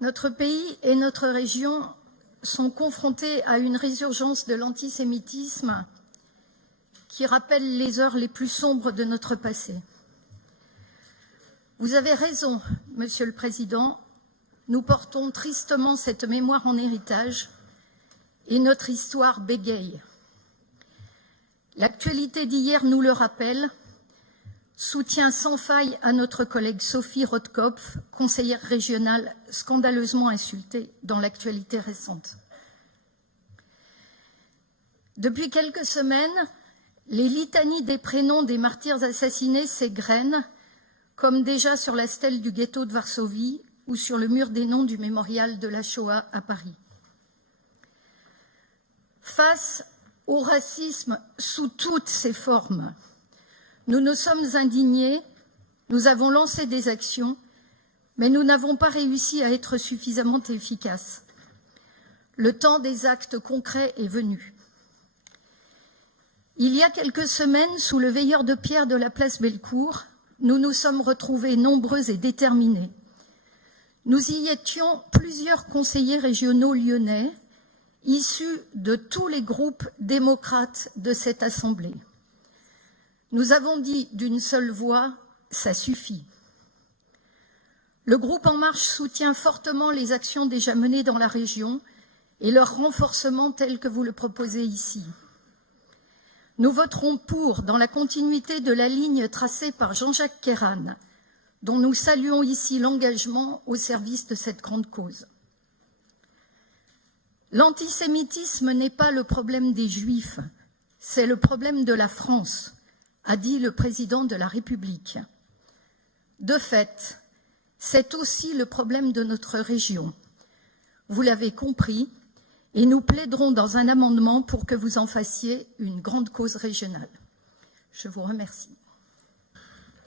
Notre pays et notre région sont confrontés à une résurgence de l'antisémitisme qui rappelle les heures les plus sombres de notre passé. Vous avez raison, Monsieur le Président, nous portons tristement cette mémoire en héritage et notre histoire bégaye. L'actualité d'hier nous le rappelle. Soutien sans faille à notre collègue Sophie Rotkopf, conseillère régionale scandaleusement insultée dans l'actualité récente. Depuis quelques semaines, les litanies des prénoms des martyrs assassinés s'égrènent, comme déjà sur la stèle du ghetto de Varsovie ou sur le mur des noms du mémorial de la Shoah à Paris. Face au racisme sous toutes ses formes, nous nous sommes indignés, nous avons lancé des actions, mais nous n'avons pas réussi à être suffisamment efficaces. Le temps des actes concrets est venu. Il y a quelques semaines, sous le veilleur de pierre de la place Bellecour, nous nous sommes retrouvés nombreux et déterminés. Nous y étions plusieurs conseillers régionaux lyonnais, issus de tous les groupes démocrates de cette Assemblée. Nous avons dit d'une seule voix, ça suffit. Le groupe En Marche soutient fortement les actions déjà menées dans la région et leur renforcement tel que vous le proposez ici. Nous voterons pour, dans la continuité de la ligne tracée par Jean-Jacques Kéran, dont nous saluons ici l'engagement au service de cette grande cause. L'antisémitisme n'est pas le problème des Juifs, c'est le problème de la France, a dit le président de la République. De fait, c'est aussi le problème de notre région. Vous l'avez compris, et nous plaiderons dans un amendement pour que vous en fassiez une grande cause régionale. Je vous remercie.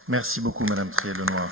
Merci beaucoup, Madame Trier-Lenoir.